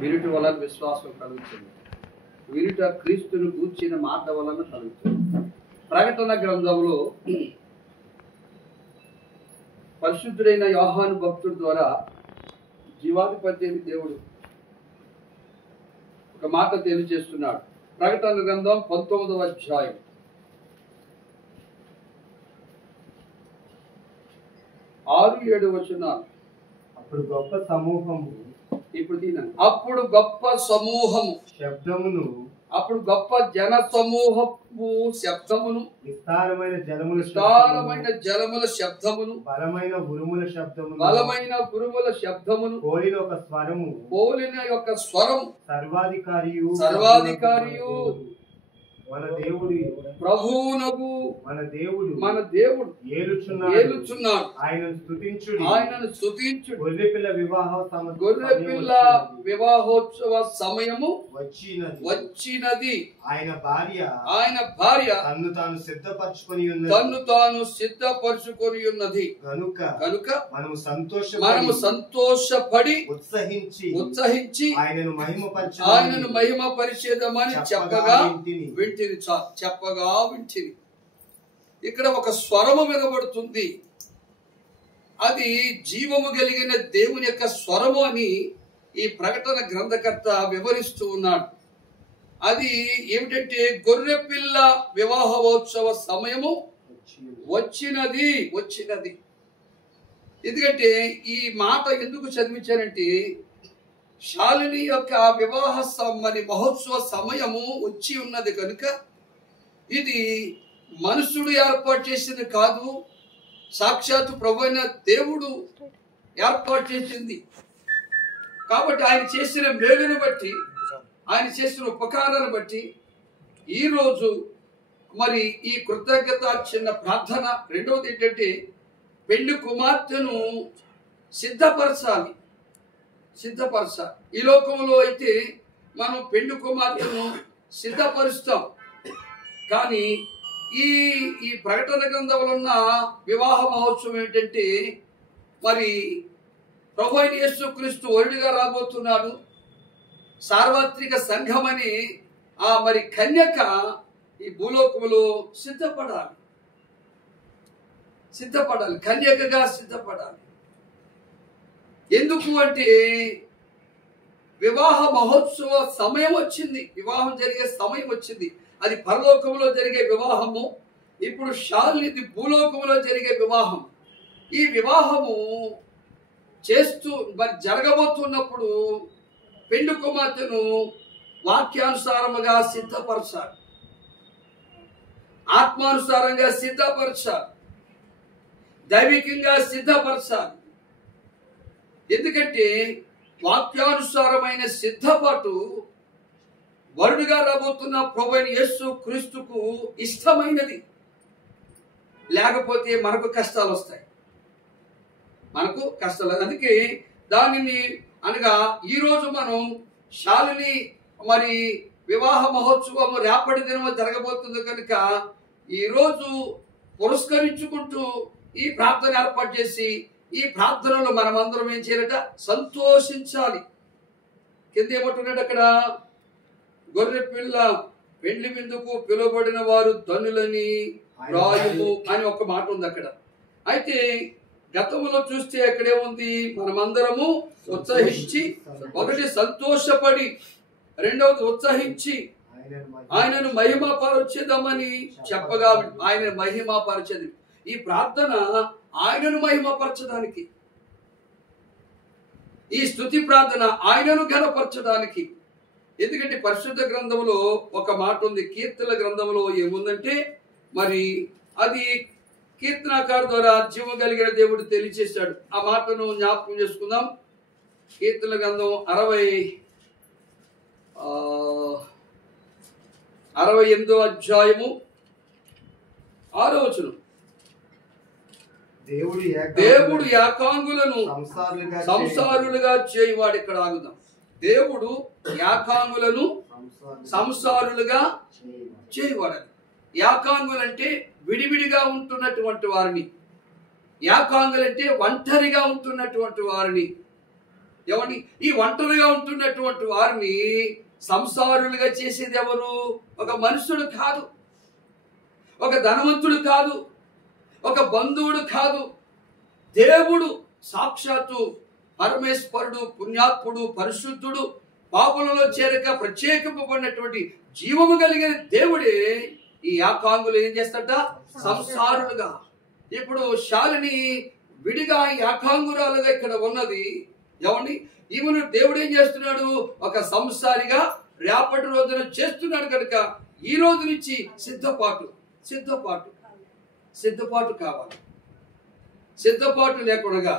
వినుట వలన విశ్వాసం కలుగుతుంది. వినుట క్రీస్తును గూర్చిన మాట వలన కలుగుతుంది. ప్రకటన గ్రంథంలో పరిశుద్ధుడైన యోహాను భక్తుడి ద్వారా జీవాధిపతి అయిన దేవుడు ఒక మాట తెలియజేస్తున్నాడు. ప్రకటన గ్రంథం 19వ అధ్యాయం 6-7 వచనాలు. అప్పుడు గొప్ప సమూహము శబ్దమును, అప్పుడు గొప్ప జన సమూహపు శబ్దమును, విస్తారమైన జలముల శబ్దమును, బలమైన ఉరుముల శబ్దమును, పోలిన యొక్క స్వరము, సర్వాధికారియు మన దేవుడు ప్రభువునకు మన దేవుడు ఏలుచున్నాడు. ఆయనను స్తుతించుడి. గొర్రెపిల్ల వివాహోత్సవ సమయము వచ్చినది. ఆయన భార్య తన్ను తాను సిద్ధపరచుకొని ఉన్నది. కనుక మనము సంతోషపడి ఉత్సహించి ఆయనను మహిమపరిచేదమని చెప్పగా వింటిని. ఇక్కడ ఒక స్వరము వినబడుతుంది. అది జీవము కలిగిన దేవుని యొక్క స్వరము అని ఈ ప్రకటన గ్రంథకర్త వివరిస్తూ ఉన్నాడు. అది ఏమిటంటే గొర్రెపిల్ల వివాహోత్సవ సమయము వచ్చినది. ఎందుకంటే ఈ మాట ఎందుకు చదివించానంటే శాలిని యొక్క వివాహ మహోత్సవ సమయము వచ్చి ఉన్నది కనుక ఇది మనుషుడు ఏర్పాటు చేసింది కాదు, సాక్షాత్తు ప్రభువైన దేవుడు ఏర్పాటు చేసింది. కాబట్టి ఆయన చేసిన మేలును బట్టి, ఆయన చేసిన ఉపకారాన్ని బట్టి ఈరోజు మరి ఈ కృతజ్ఞత చిన్న ప్రార్థన. రెండవది ఏంటంటే పెళ్లి కుమార్తెను సిద్ధపరచాలి. ఈ లోకంలో అయితే మనం పెళ్లి కుమార్తెను సిద్ధపరుస్తాం, కానీ ఈ ప్రకటన గ్రంథంలో ఉన్న వివాహ మహోత్సవం ఏంటంటే మరి ప్రభువైన యేసుక్రీస్తు వరుడిగా రాబోతున్నాడు. సార్వత్రిక సంఘమని మరి కన్యక ఈ భూలోకములో సిద్ధపడాలి, కన్యకగా సిద్ధపడాలి. ఎందుకు అంటే వివాహ మహోత్సవ సమయం వచ్చింది, వివాహం జరిగే సమయం వచ్చింది. అది పరలోకంలో జరిగే వివాహము, ఇప్పుడు శాలిని భూలోకంలో జరిగే వివాహం. ఈ వివాహము చేస్తూ మరి జరగబోతున్నప్పుడు పెండు కుమార్తెను వాక్యానుసారముగా సిద్ధపరచాలి, ఆత్మానుసారంగా సిద్ధపరచాలి, దైవికంగా సిద్ధపరచాలి. ఎందుకంటే వాక్యానుసారమైన సిద్ధపాటు వరుడుగా రాబోతున్న ప్రభువైన యేసు క్రీస్తుకు ఇష్టమైనది. లేకపోతే మనకు కష్టాలు వస్తాయి, అందుకే దానిని అనగా ఈరోజు మనం శాలిని మరి వివాహ మహోత్సవము రేపటి దినము జరగబోతుంది కనుక ఈరోజు పురస్కరించుకుంటూ ఈ ప్రార్థన ఏర్పాటు చేసి ఈ ప్రార్థనలో మనమందరం ఏం చేయాలట? సంతోషించాలి. కింద ఏమంటున్నాడు అక్కడ? గొర్రె పిల్ల పెండ్లి విందుకు పిలువబడిన వారు ధనులని రాయుము అని ఒక మాట ఉంది అక్కడ. అయితే గతంలో చూస్తే అక్కడేముంది? మనమందరము ఉత్సహించి, ఒకటి సంతోషపడి, రెండవది ఉత్సహించి ఆయనను మహిమపరచెదమని చెప్పగా, ఆయన మహిమపరచెది. ఈ ప్రార్థన ఆయనను మహిమపరచడానికి, ఈ స్తుతి ప్రార్థన ఆయనను ఘనపరచడానికి. ఎందుకంటే పరిశుద్ధ గ్రంథంలో ఒక మాట ఉంది, కీర్తన గ్రంథంలో ఏముందంటే మరి అది కీర్తనకారు ద్వారా జీవం కలిగిన దేవుడు తెలియచేశాడు. ఆ మాటను జ్ఞాపకం చేసుకుందాం. కీర్తన గ్రంథం 68వ అధ్యాయము 6వ వచనం. దేవుడు ఏకాంగులను సంసారులుగా చేయువాడు. ఇక్కడ ఆగుదాం. దేవుడు ఏకాంగులను సంసారులుగా చేయువాడు. ఏకాంగులంటే విడివిడిగా ఉంటున్నటువంటి వారిని, ఏకాంగులంటే ఒంటరిగా ఉంటున్నటువంటి వారిని, ఏమండి ఈ ఒంటరిగా ఉంటున్నటువంటి వారిని సంసారులుగా చేసేది ఎవరు? ఒక మనుషుడు కాదు, ఒక ధనవంతుడు కాదు, ఒక బంధువుడు కాదు, దేవుడు సాక్షాత్తు పరమేశ్వరుడు, పుణ్యాత్ముడు, పరిశుద్ధుడు, పాపులలో చేరక ప్రత్యేకింపబడినటువంటి జీవము కలిగిన దేవుడే ఈ యాకాంగులు ఏం చేస్తాట? సంసారులుగా. ఇప్పుడు శాలిని విడిగా యాకాంగురాలుగా ఇక్కడ ఉన్నది. ఏమండి ఈమెను దేవుడు ఏం చేస్తున్నాడు? ఒక సంసారిగా రేపటి రోజున చేస్తున్నాడు కనుక ఈ రోజు నుంచి సిద్ధపాటు కావాలి. సిద్ధపాటు లేకుండా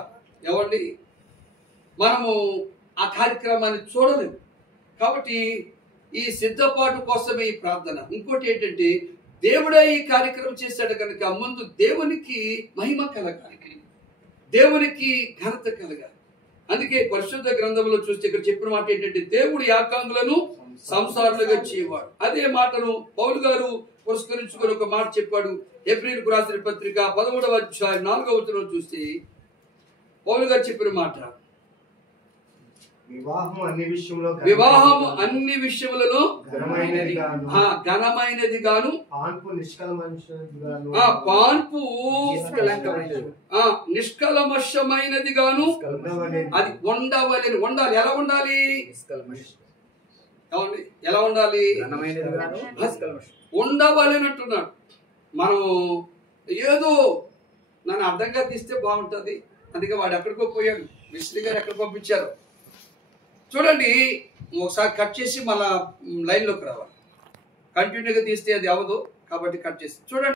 ఏమండి మనము ఆ కార్యక్రమాన్ని చూడలేము. కాబట్టి ఈ సిద్ధపాటు కోసమే ఈ ప్రార్థన. ఇంకోటి ఏంటంటే దేవుడే ఈ కార్యక్రమం చేశాడు కనుక ముందు దేవునికి మహిమ కలగాలి, దేవునికి ఘనత కలగాలి. అందుకే పరిశుద్ధ గ్రంథంలో చూస్తే ఇక్కడ చెప్పిన మాట ఏంటంటే దేవుడు యాకాంగులను సంసారులుగా చేయవాడు. అదే మాటను పౌలు గారు పురస్కరించుకొని ఒక మాట చెప్పాడు. ఎబ్రీయులకు రాసిన పత్రిక 11వ అధ్యాయం 4వ వచనం చూస్తే పౌలు గారు చెప్పిన మాట, వివాహము అన్ని విషయములలో ఘనమైనది గాను పాన్పు నిష్కల్మషమైనది గాను అది ఉండాలి. ఎలా ఉండాలి? ఎలా ఉండాలి? ఉండవాలని అంటున్నాడు. మనం ఏదో నన్ను అర్థంగా తీస్తే బాగుంటుంది, అందుకే వాడు ఎక్కడికో పోయాడు, మిస్త్రీ గారు ఎక్కడ పంపించారు చూడండి. ఒకసారి కట్ చేసి మళ్ళా లైన్లోకి రావాలి. కంటిన్యూగా తీస్తే అది అవ్వదు, కాబట్టి కట్ చేసి చూడండి.